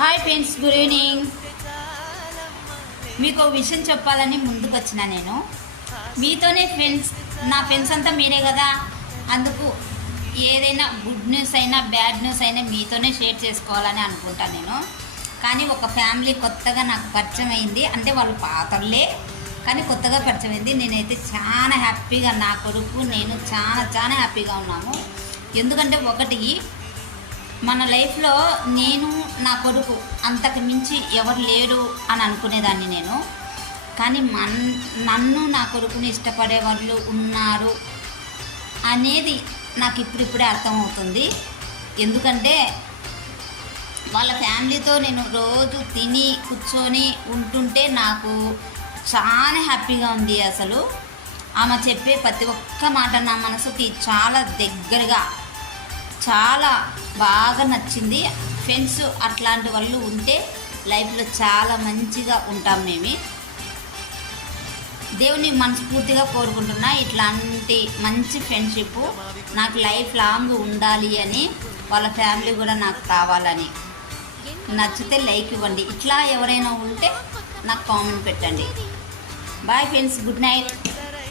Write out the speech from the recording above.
Hi friends, good evening. మీకు ఒక విషయం చెప్పాలని ముందుకు వచ్చిన నేను. మీతోనే ఫ్రెండ్స్, నా ఫ్రెండ్స్ అంతా మీరే కదా. అందుకు ఏదైనా గుడ్ న్యూస్ అయినా బ్యాడ్ న్యూస్ అయినా మీతోనే షేర్ చేసుకోవాలని అనుకుంటాను నేను. కానీ ఒక ఫ్యామిలీ కొత్తగా నాకు పరిచయం అయింది. అంటే వాళ్ళు పాతలే కానీ కొత్తగా పరిచయం అయింది. నేనైతే చాలా హ్యాపీగా, నా కొడుకు నేను చాలా చాలా హ్యాపీగా ఉన్నాము. ఎందుకంటే ఒకటి, మన లైఫ్లో నేను నా కొడుకు అంతకు మించి ఎవరు లేరు అని అనుకునేదాన్ని నేను. కానీ నన్ను నా కొడుకుని ఇష్టపడే వాళ్ళు ఉన్నారు అనేది నాకు ఇప్పుడిప్పుడే అర్థమవుతుంది. ఎందుకంటే వాళ్ళ ఫ్యామిలీతో నేను రోజు తిని కూర్చొని ఉంటుంటే నాకు చాలా హ్యాపీగా ఉంది. అసలు ఆమె చెప్పే ప్రతి ఒక్క మాట నా మనసుకి చాలా దగ్గరగా, చాలా బాగా నచ్చింది. ఫ్రెండ్స్ అట్లాంటి వాళ్ళు ఉంటే లైఫ్లో చాలా మంచిగా ఉంటాం. దేవుని మనస్ఫూర్తిగా కోరుకుంటున్నా ఇట్లాంటి మంచి ఫ్రెండ్షిప్ నాకు లైఫ్ లాంగ్ ఉండాలి అని, వాళ్ళ ఫ్యామిలీ కూడా నాకు కావాలని. నచ్చితే లైక్ ఇవ్వండి. ఇట్లా ఎవరైనా ఉంటే నాకు కామెంట్ పెట్టండి. Bye friends, good night.